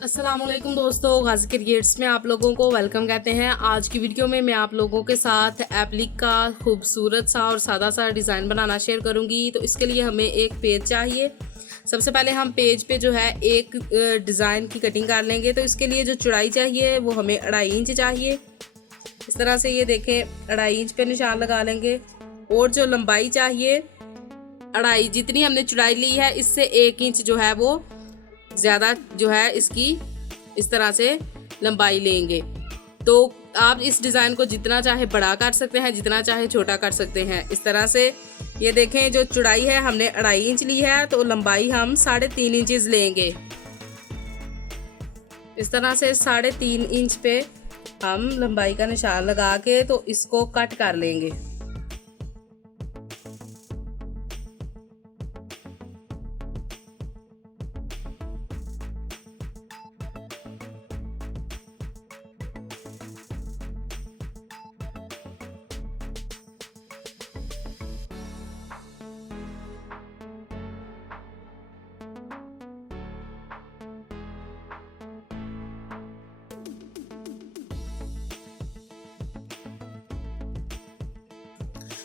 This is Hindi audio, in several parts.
अस्सलामुअलैकुम दोस्तों, गाज़ी क्रिएट्स में आप लोगों को वेलकम कहते हैं। आज की वीडियो में मैं आप लोगों के साथ एप्लिक का खूबसूरत सा और सादा सा डिज़ाइन बनाना शेयर करूंगी। तो इसके लिए हमें एक पेज चाहिए। सबसे पहले हम पेज पे जो है एक डिज़ाइन की कटिंग कर लेंगे। तो इसके लिए जो चौड़ाई चाहिए वो हमें 2.5 इंच चाहिए। इस तरह से ये देखें 2.5 इंच पे निशान लगा लेंगे। और जो लंबाई चाहिए 2.5, जितनी हमने चौड़ाई ली है इससे 1 इंच जो है वो ज़्यादा जो है इसकी इस तरह से लंबाई लेंगे। तो आप इस डिज़ाइन को जितना चाहे बड़ा कर सकते हैं, जितना चाहे छोटा कर सकते हैं। इस तरह से ये देखें, जो चौड़ाई है हमने 2.5 इंच ली है, तो लंबाई हम 3.5 इंचेस लेंगे। इस तरह से 3.5 इंच पे हम लंबाई का निशान लगा के तो इसको कट कर लेंगे।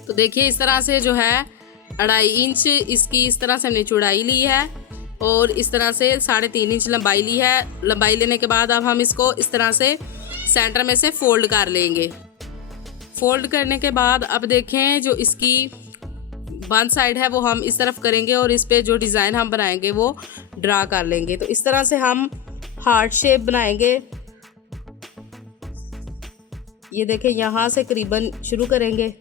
तो देखिए इस तरह से जो है 2.5 इंच इसकी इस तरह से हमने चौड़ाई ली है और इस तरह से 3.5 इंच लंबाई ली है। लंबाई लेने के बाद अब हम इसको इस तरह से सेंटर में से फोल्ड कर लेंगे। फोल्ड करने के बाद अब देखें, जो इसकी वन साइड है वो हम इस तरफ करेंगे और इस पे जो डिज़ाइन हम बनाएंगे वो ड्रा कर लेंगे। तो इस तरह से हम हार्ट शेप बनाएंगे। ये देखें, यहाँ से करीबन शुरू करेंगे।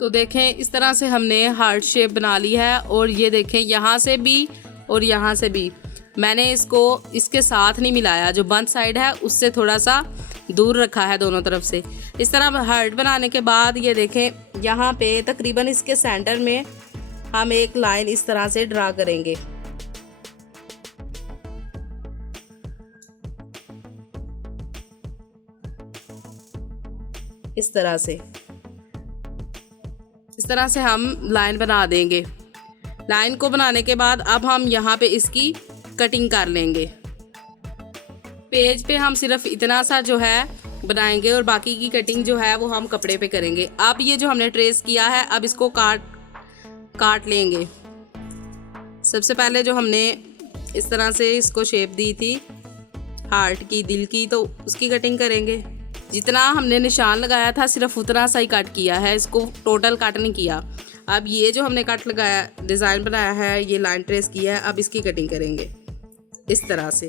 तो देखें इस तरह से हमने हार्ट शेप बना ली है। और ये देखें, यहाँ से भी और यहाँ से भी मैंने इसको इसके साथ नहीं मिलाया, जो बंद साइड है उससे थोड़ा सा दूर रखा है दोनों तरफ से। इस तरह हार्ट बनाने के बाद ये देखें, यहाँ पे तकरीबन इसके सेंटर में हम एक लाइन इस तरह से ड्रा करेंगे। इस तरह से हम लाइन बना देंगे। लाइन को बनाने के बाद अब हम यहाँ पे इसकी कटिंग कर लेंगे। पेज पे हम सिर्फ इतना सा जो है बनाएंगे और बाकी की कटिंग जो है वो हम कपड़े पे करेंगे। अब ये जो हमने ट्रेस किया है, अब इसको काट लेंगे। सबसे पहले जो हमने इस तरह से इसको शेप दी थी हार्ट की, दिल की, तो उसकी कटिंग करेंगे। जितना हमने निशान लगाया था सिर्फ उतना सा ही कट किया है, इसको टोटल कट नहीं किया। अब ये जो हमने कट लगाया, डिज़ाइन बनाया है, ये लाइन ट्रेस किया है, अब इसकी कटिंग करेंगे इस तरह से।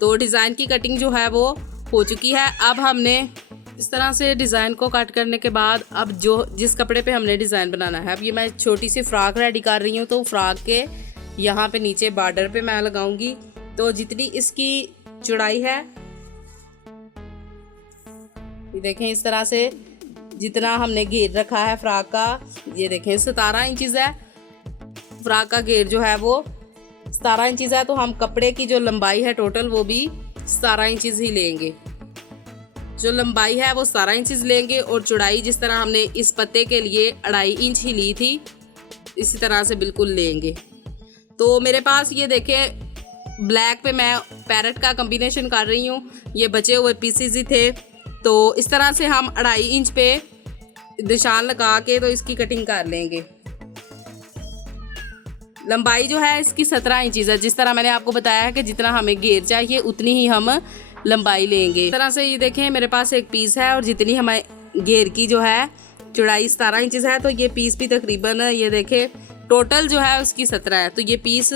तो डिज़ाइन की कटिंग जो है वो हो चुकी है। अब हमने इस तरह से डिज़ाइन को कट करने के बाद अब जो जिस कपड़े पे हमने डिज़ाइन बनाना है, अब ये मैं छोटी सी फ्रॉक रेडी कर रही हूँ। तो फ्रॉक के यहाँ पे नीचे बॉर्डर पे मैं लगाऊंगी। तो जितनी इसकी चौड़ाई है, ये देखें इस तरह से जितना हमने घेर रखा है फ्रॉक का, ये देखें 17 इंचज़ है। फ्रॉक का घेर जो है वो 17 इंचज़ है। तो हम कपड़े की जो लंबाई है टोटल वो भी 17 इंचज़ ही लेंगे। जो लंबाई है वो 17 इंचज़ लेंगे और चौड़ाई जिस तरह हमने इस पत्ते के लिए 2.5 इंच ही ली थी, इसी तरह से बिल्कुल लेंगे। तो मेरे पास ये देखें ब्लैक पे मैं पैरेट का कम्बिनेशन कर रही हूँ। ये बचे हुए पीसेस ही थे। तो इस तरह से हम 2.5 इंच पे निशान लगा के तो इसकी कटिंग कर लेंगे। लंबाई जो है इसकी 17 इंचज़ है। जिस तरह मैंने आपको बताया है कि जितना हमें घेर चाहिए उतनी ही हम लंबाई लेंगे। इस तरह से ये देखें, मेरे पास एक पीस है और जितनी हमें घेर की जो है चौड़ाई 17 इंचज़ है, तो ये पीस भी तकरीबन ये देखें टोटल जो है उसकी 17 है। तो ये पीस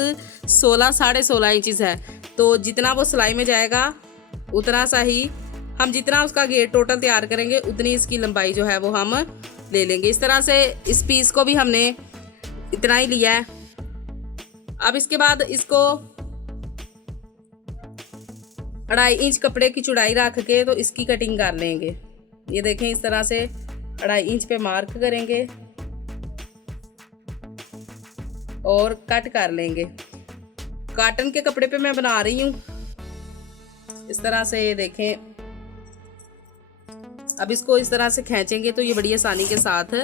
16.5 इंचज़ है। तो जितना वो सिलाई में जाएगा उतना सा ही हम, जितना उसका घेर टोटल तैयार करेंगे उतनी इसकी लंबाई जो है वो हम ले लेंगे। इस तरह से इस पीस को भी हमने इतना ही लिया है। अब इसके बाद इसको 2.5 इंच कपड़े की चौड़ाई रख के तो इसकी कटिंग कर लेंगे। ये देखें इस तरह से 2.5 इंच पे मार्क करेंगे और कट कर लेंगे। कॉटन के कपड़े पे मैं बना रही हूँ। इस तरह से ये देखें, अब इसको इस तरह से खींचेंगे तो ये बड़ी आसानी के साथ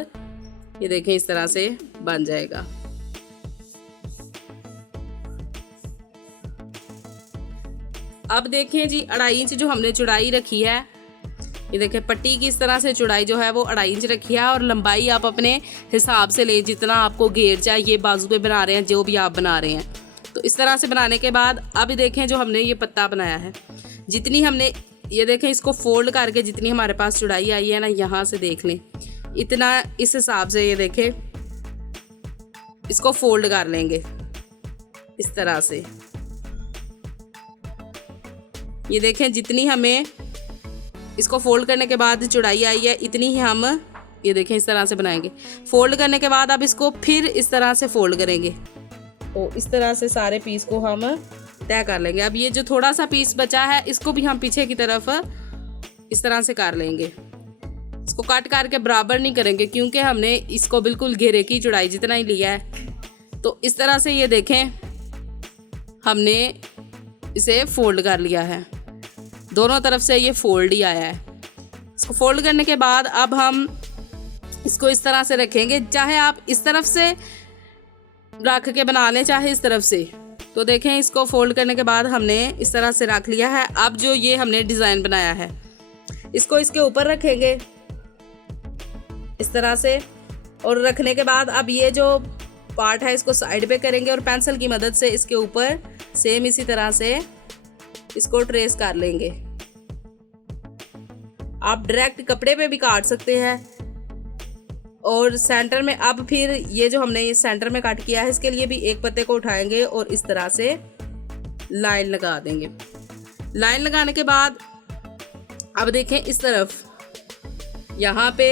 ये देखें इस तरह से बन जाएगा। अब देखें जी 2.5 इंच जो हमने चौड़ाई रखी है, ये देखें पट्टी की इस तरह से चौड़ाई जो है वो 2.5 इंच रखी है और लंबाई आप अपने हिसाब से ले, जितना आपको घेर चाहिए बाजू पे बना रहे हैं जो भी आप बना रहे हैं। तो इस तरह से बनाने के बाद अब देखें जो हमने ये पत्ता बनाया है, जितनी हमने ये देखें इसको फोल्ड करके जितनी हमारे पास चौड़ाई आई है ना, यहाँ से देख लें इतना, इस हिसाब से ये देखें इसको फोल्ड कर लेंगे इस तरह से। ये देखें जितनी हमें इसको फोल्ड करने के बाद चौड़ाई आई है इतनी ही हम ये देखें इस तरह से बनाएंगे। फोल्ड करने के बाद अब इसको फिर इस तरह से फोल्ड करेंगे, तो इस तरह से सारे पीस को हम तय कर लेंगे। अब ये जो थोड़ा सा पीस बचा है इसको भी हम पीछे की तरफ इस तरह से कर लेंगे। इसको काट करके बराबर नहीं करेंगे क्योंकि हमने इसको बिल्कुल घेरे की चौड़ाई जितना ही लिया है। तो इस तरह से ये देखें हमने इसे फोल्ड कर लिया है, दोनों तरफ से ये फोल्ड ही आया है। इसको फोल्ड करने के बाद अब हम इसको इस तरह से रखेंगे, चाहे आप इस तरफ से रख के बना लें चाहे इस तरफ से। तो देखें इसको फोल्ड करने के बाद हमने इस तरह से रख लिया है। अब जो ये हमने डिज़ाइन बनाया है इसको इसके ऊपर रखेंगे इस तरह से, और रखने के बाद अब ये जो पार्ट है इसको साइड पे करेंगे और पेंसिल की मदद से इसके ऊपर सेम इसी तरह से इसको ट्रेस कर लेंगे। आप डायरेक्ट कपड़े पे भी काट सकते हैं। और सेंटर में अब फिर ये जो हमने ये सेंटर में काट किया है इसके लिए भी एक पत्ते को उठाएंगे और इस तरह से लाइन लगा देंगे। लाइन लगाने के बाद अब देखें इस तरफ यहाँ पे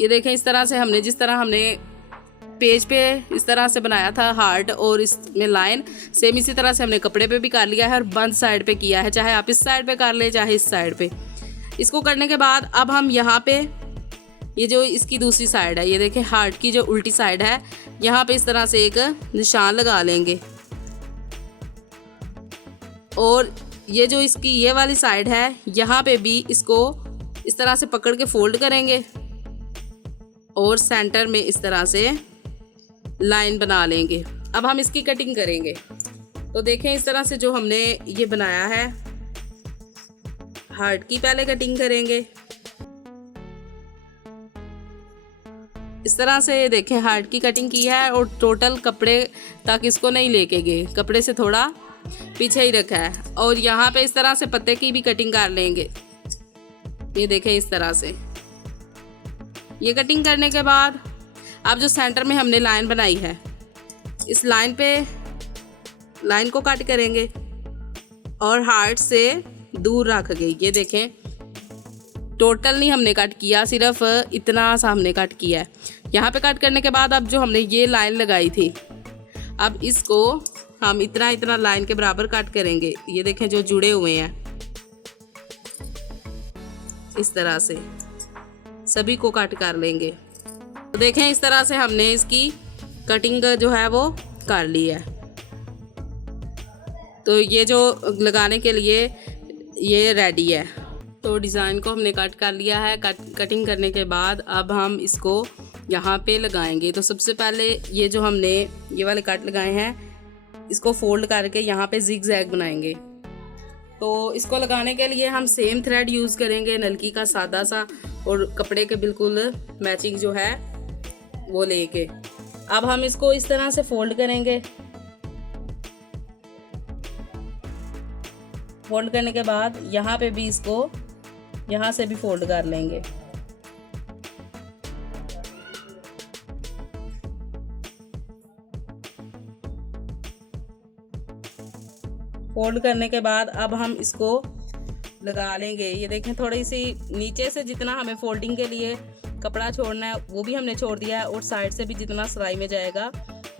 ये देखें इस तरह से हमने जिस तरह हमने पेज पे इस तरह से बनाया था हार्ट और इसमें लाइन, सेम इसी तरह से हमने कपड़े पे भी कर लिया है और बंद साइड पे किया है, चाहे आप इस साइड पे कर ले चाहे इस साइड पे। इसको करने के बाद अब हम यहाँ पे ये जो इसकी दूसरी साइड है ये देखें हार्ट की जो उल्टी साइड है, यहाँ पे इस तरह से एक निशान लगा लेंगे और ये जो इसकी ये वाली साइड है यहाँ पे भी इसको इस तरह से पकड़ के फोल्ड करेंगे और सेंटर में इस तरह से लाइन बना लेंगे। अब हम इसकी कटिंग करेंगे। तो देखें इस तरह से जो हमने ये बनाया है हार्ट की पहले कटिंग करेंगे। इस तरह से देखें हार्ट की कटिंग की है और टोटल कपड़े तक इसको नहीं लेके गए, कपड़े से थोड़ा पीछे ही रखा है। और यहाँ पे इस तरह से पत्ते की भी कटिंग कर लेंगे। ये देखें इस तरह से ये कटिंग करने के बाद अब जो सेंटर में हमने लाइन बनाई है इस लाइन पे लाइन को कट करेंगे और हार्ट से दूर रख गई। ये देखें टोटल नहीं हमने कट किया, सिर्फ इतना सा हमने कट किया है। यहाँ पे कट करने के बाद अब जो हमने ये लाइन लगाई थी अब इसको हम इतना इतना लाइन के बराबर कट करेंगे। ये देखें जो जुड़े हुए हैं इस तरह से सभी को कट कर लेंगे। तो देखें इस तरह से हमने इसकी कटिंग जो है वो कर ली है। तो ये जो लगाने के लिए ये रेडी है। तो डिज़ाइन को हमने कट कर लिया है। कटिंग करने के बाद अब हम इसको यहाँ पे लगाएंगे। तो सबसे पहले ये जो हमने ये वाले कट लगाए हैं इसको फोल्ड करके यहाँ पे जिग जैग बनाएंगे। तो इसको लगाने के लिए हम सेम थ्रेड यूज़ करेंगे, नलकी का सादा सा, और कपड़े के बिल्कुल मैचिंग जो है वो लेके अब हम इसको इस तरह से फोल्ड करेंगे। फोल्ड करने के बाद यहाँ पे भी इसको यहाँ से भी फोल्ड कर लेंगे। फोल्ड करने के बाद अब हम इसको लगा लेंगे। ये देखें थोड़ी सी नीचे से जितना हमें फोल्डिंग के लिए कपड़ा छोड़ना है वो भी हमने छोड़ दिया है और साइड से भी जितना सिलाई में जाएगा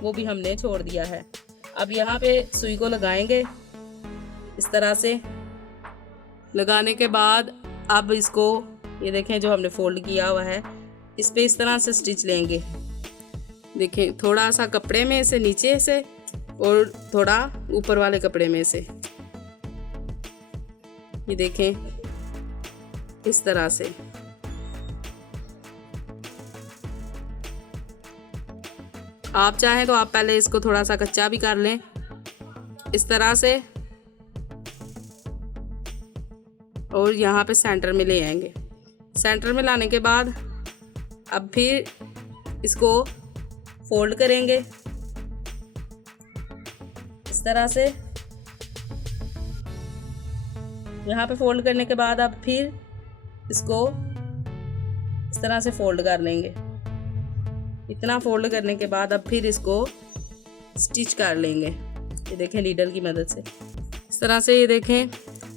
वो भी हमने छोड़ दिया है। अब यहाँ पे सुई को लगाएंगे इस तरह से। लगाने के बाद अब इसको ये देखें जो हमने फोल्ड किया हुआ है इस पे इस तरह से स्टिच लेंगे। देखें थोड़ा सा कपड़े में से नीचे से और थोड़ा ऊपर वाले कपड़े में से। ये देखें इस तरह से। आप चाहें तो आप पहले इसको थोड़ा सा कच्चा भी कर लें इस तरह से, और यहाँ पे सेंटर में ले आएंगे। सेंटर में लाने के बाद अब फिर इसको फोल्ड करेंगे इस तरह से। यहाँ पे फोल्ड करने के बाद अब फिर इसको इस तरह से फोल्ड कर लेंगे। इतना फोल्ड करने के बाद अब फिर इसको स्टिच कर लेंगे, ये देखें नीडल की मदद से इस तरह से। ये देखें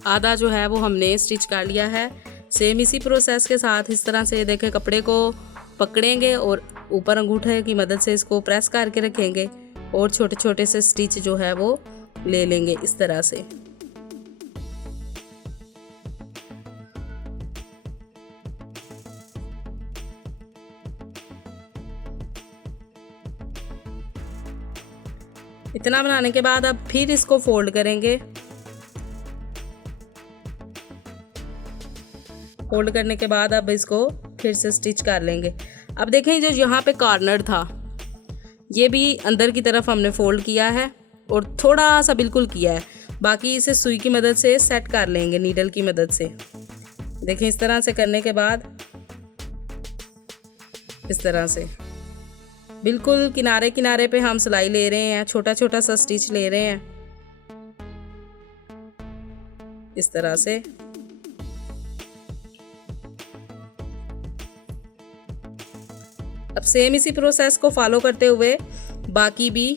आधा जो है वो हमने स्टिच कर लिया है। सेम इसी प्रोसेस के साथ इस तरह से ये देखें कपड़े को पकड़ेंगे और ऊपर अंगूठे की मदद से इसको प्रेस करके रखेंगे और छोटे छोटे से स्टिच जो है वो ले लेंगे इस तरह से। इतना बनाने के बाद अब फिर इसको फोल्ड करेंगे। फोल्ड करने के बाद अब इसको फिर से स्टिच कर लेंगे। अब देखें जो यहाँ पे कॉर्नर था ये भी अंदर की तरफ हमने फोल्ड किया है और थोड़ा सा बिल्कुल किया है, बाकी इसे सुई की मदद से सेट कर लेंगे नीडल की मदद से। देखें इस तरह से करने के बाद इस तरह से बिल्कुल किनारे किनारे पे हम सिलाई ले रहे हैं, छोटा छोटा सा स्टिच ले रहे हैं इस तरह से। अब सेम इसी प्रोसेस को फॉलो करते हुए बाकी भी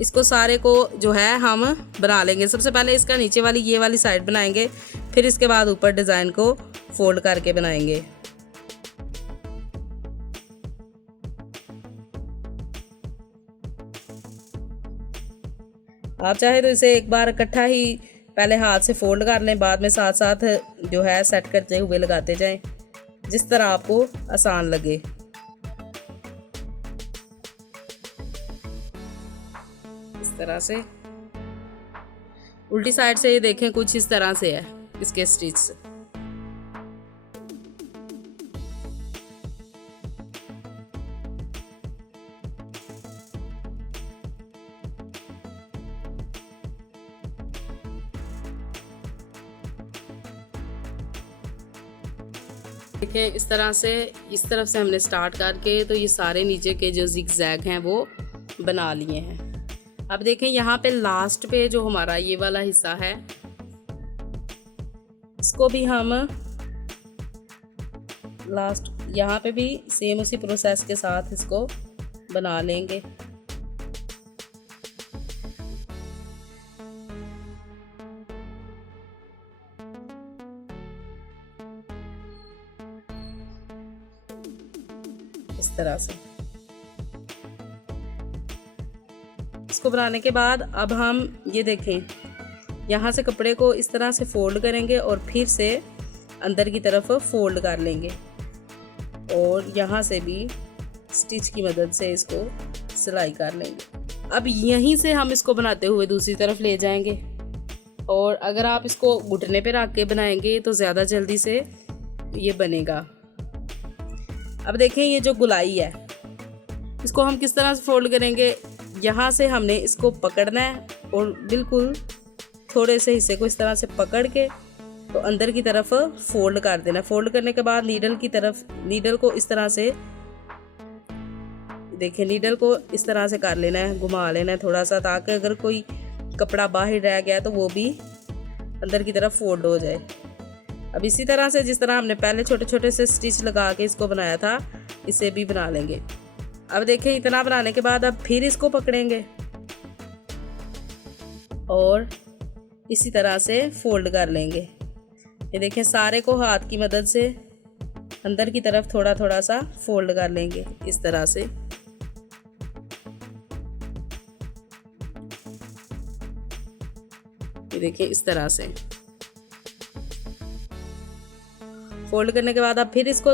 इसको सारे को जो है हम बना लेंगे। सबसे पहले इसका नीचे वाली ये वाली साइड बनाएंगे, फिर इसके बाद ऊपर डिज़ाइन को फोल्ड करके बनाएंगे। आप चाहे तो इसे एक बार इकट्ठा ही पहले हाथ से फोल्ड कर लें, बाद में साथ साथ जो है सेट करते हुए लगाते जाएं, जिस तरह आपको आसान लगे। इस तरह से उल्टी साइड से ये देखें कुछ इस तरह से है इसके स्टिच। देखें इस तरह से, इस तरफ से हमने स्टार्ट करके तो ये सारे नीचे के जो जिगजैग हैं वो बना लिए हैं। अब देखें यहाँ पे लास्ट पे जो हमारा ये वाला हिस्सा है इसको भी हम लास्ट यहाँ पे भी सेम उसी प्रोसेस के साथ इसको बना लेंगे। इस तरह से इसको बनाने के बाद अब हम ये देखें यहाँ से कपड़े को इस तरह से फोल्ड करेंगे और फिर से अंदर की तरफ फोल्ड कर लेंगे और यहाँ से भी स्टिच की मदद से इसको सिलाई कर लेंगे। अब यहीं से हम इसको बनाते हुए दूसरी तरफ ले जाएंगे और अगर आप इसको घुटने पे रख के बनाएंगे तो ज़्यादा जल्दी से ये बनेगा। अब देखें ये जो गुलाई है इसको हम किस तरह से फोल्ड करेंगे। यहाँ से हमने इसको पकड़ना है और बिल्कुल थोड़े से हिस्से को इस तरह से पकड़ के तो अंदर की तरफ फोल्ड कर देना। फोल्ड करने के बाद नीडल की तरफ, नीडल को इस तरह से देखें, नीडल को इस तरह से कर लेना है, घुमा लेना है थोड़ा सा, ताकि अगर कोई कपड़ा बाहर रह गया तो वो भी अंदर की तरफ फोल्ड हो जाए। अब इसी तरह से जिस तरह हमने पहले छोटे छोटे से स्टिच लगा के इसको बनाया था इसे भी बना लेंगे। अब देखें इतना बनाने के बाद अब फिर इसको पकड़ेंगे और इसी तरह से फोल्ड कर लेंगे। ये देखें सारे को हाथ की मदद से अंदर की तरफ थोड़ा थोड़ा सा फोल्ड कर लेंगे इस तरह से। ये देखिए इस तरह से फोल्ड करने के बाद अब फिर इसको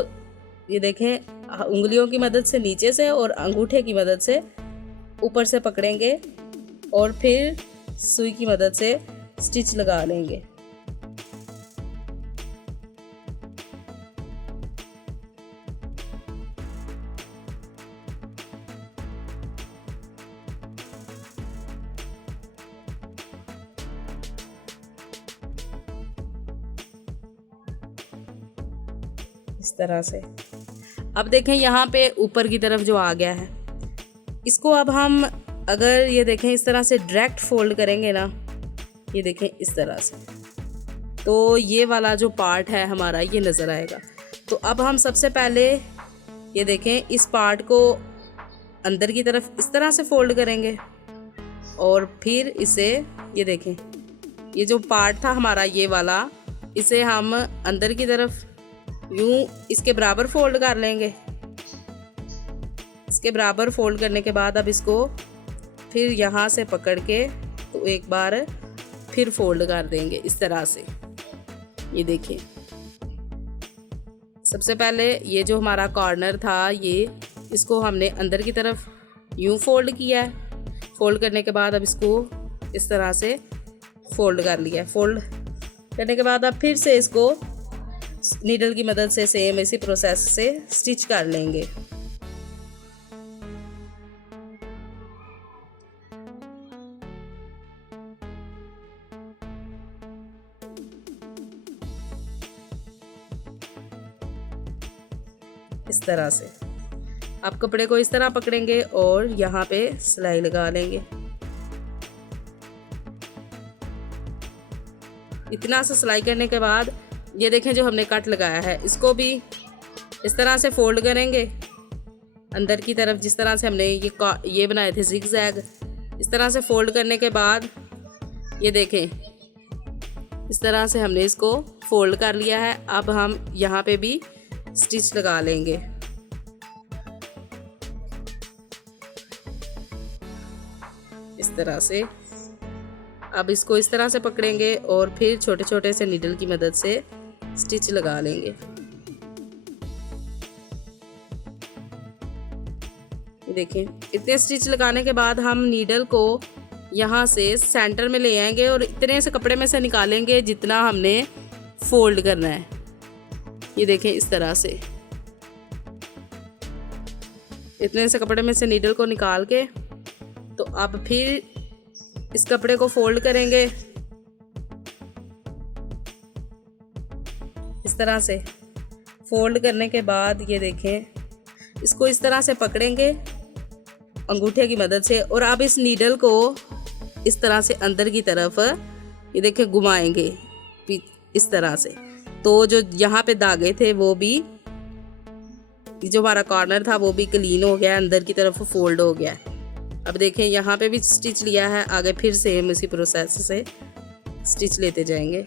ये देखें उंगलियों की मदद से नीचे से और अंगूठे की मदद से ऊपर से पकड़ेंगे और फिर सुई की मदद से स्टिच लगा लेंगे। इस तरह से। अब देखें यहाँ पे ऊपर की तरफ जो आ गया है, इसको अब हम अगर ये देखें इस तरह से डायरेक्ट फोल्ड करेंगे ना, ये देखें इस तरह से, तो ये वाला जो पार्ट है हमारा ये नज़र आएगा। तो अब हम सबसे पहले ये देखें इस पार्ट को अंदर की तरफ इस तरह से फोल्ड करेंगे और फिर इसे ये देखें, ये जो पार्ट था हमारा ये वाला, इसे हम अंदर की तरफ यूं इसके बराबर फोल्ड कर लेंगे। इसके बराबर फोल्ड करने के बाद अब इसको फिर यहाँ से पकड़ के तो एक बार फिर फोल्ड कर देंगे इस तरह से। ये देखिए, सबसे पहले ये जो हमारा कॉर्नर था ये, इसको हमने अंदर की तरफ यूं फोल्ड किया है। फोल्ड करने के बाद अब इसको इस तरह से फोल्ड कर लिया है। फोल्ड करने के बाद अब फिर से इसको नीडल की मदद से सेम इसी प्रोसेस से स्टिच कर लेंगे। इस तरह से आप कपड़े को इस तरह पकड़ेंगे और यहाँ पे सिलाई लगा लेंगे। इतना सा सिलाई करने के बाद ये देखें जो हमने कट लगाया है, इसको भी इस तरह से फोल्ड करेंगे अंदर की तरफ, जिस तरह से हमने ये बनाए थे जिगजैग। इस तरह से फोल्ड करने के बाद ये देखें इस तरह से हमने इसको फोल्ड कर लिया है। अब हम यहाँ पे भी स्टिच लगा लेंगे। इस तरह से अब इसको इस तरह से पकड़ेंगे और फिर छोटे छोटे से नीडल की मदद से स्टिच लगा लेंगे। देखें, इतने स्टिच लगाने के बाद हम नीडल को यहाँ से सेंटर में ले आएंगे और इतने से कपड़े में से निकालेंगे जितना हमने फोल्ड करना है। ये देखें इस तरह से इतने से कपड़े में से नीडल को निकाल के तो अब फिर इस कपड़े को फोल्ड करेंगे इस तरह से। फोल्ड करने के बाद ये देखें इसको इस तरह से पकड़ेंगे अंगूठे की मदद से और अब इस नीडल को इस तरह से अंदर की तरफ ये देखें घुमाएंगे इस तरह से। तो जो यहाँ पे धागे थे वो भी, जो हमारा कॉर्नर था वो भी क्लीन हो गया, अंदर की तरफ फोल्ड हो गया। अब देखें यहाँ पे भी स्टिच लिया है, आगे फिर सेम इसी प्रोसेस से स्टिच लेते जाएंगे।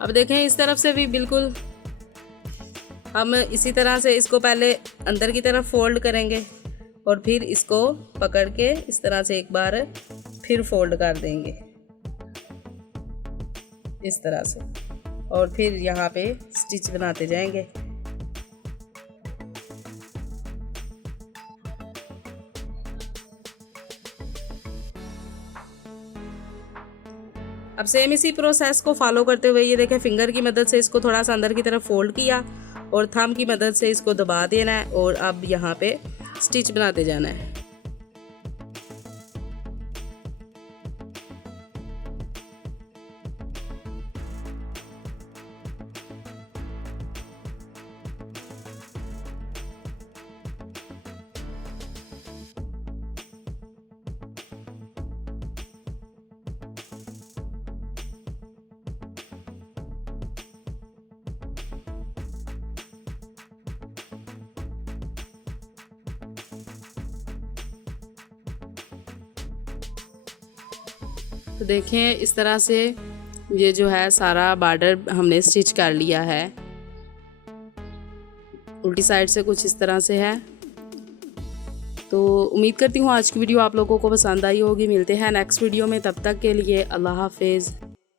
अब देखें इस तरफ से भी बिल्कुल हम इसी तरह से इसको पहले अंदर की तरफ फोल्ड करेंगे और फिर इसको पकड़ के इस तरह से एक बार फिर फोल्ड कर देंगे इस तरह से और फिर यहाँ पे स्टिच बनाते जाएंगे। अब सेम इसी प्रोसेस को फॉलो करते हुए ये देखें फिंगर की मदद से इसको थोड़ा सा अंदर की तरफ फोल्ड किया और थंब की मदद से इसको दबा देना है और अब यहाँ पे स्टिच बनाते जाना है। तो देखें इस तरह से ये जो है सारा बॉर्डर हमने स्टिच कर लिया है। उल्टी साइड से कुछ इस तरह से है। तो उम्मीद करती हूँ आज की वीडियो आप लोगों को पसंद आई होगी। मिलते हैं नेक्स्ट वीडियो में, तब तक के लिए अल्लाह हाफिज़।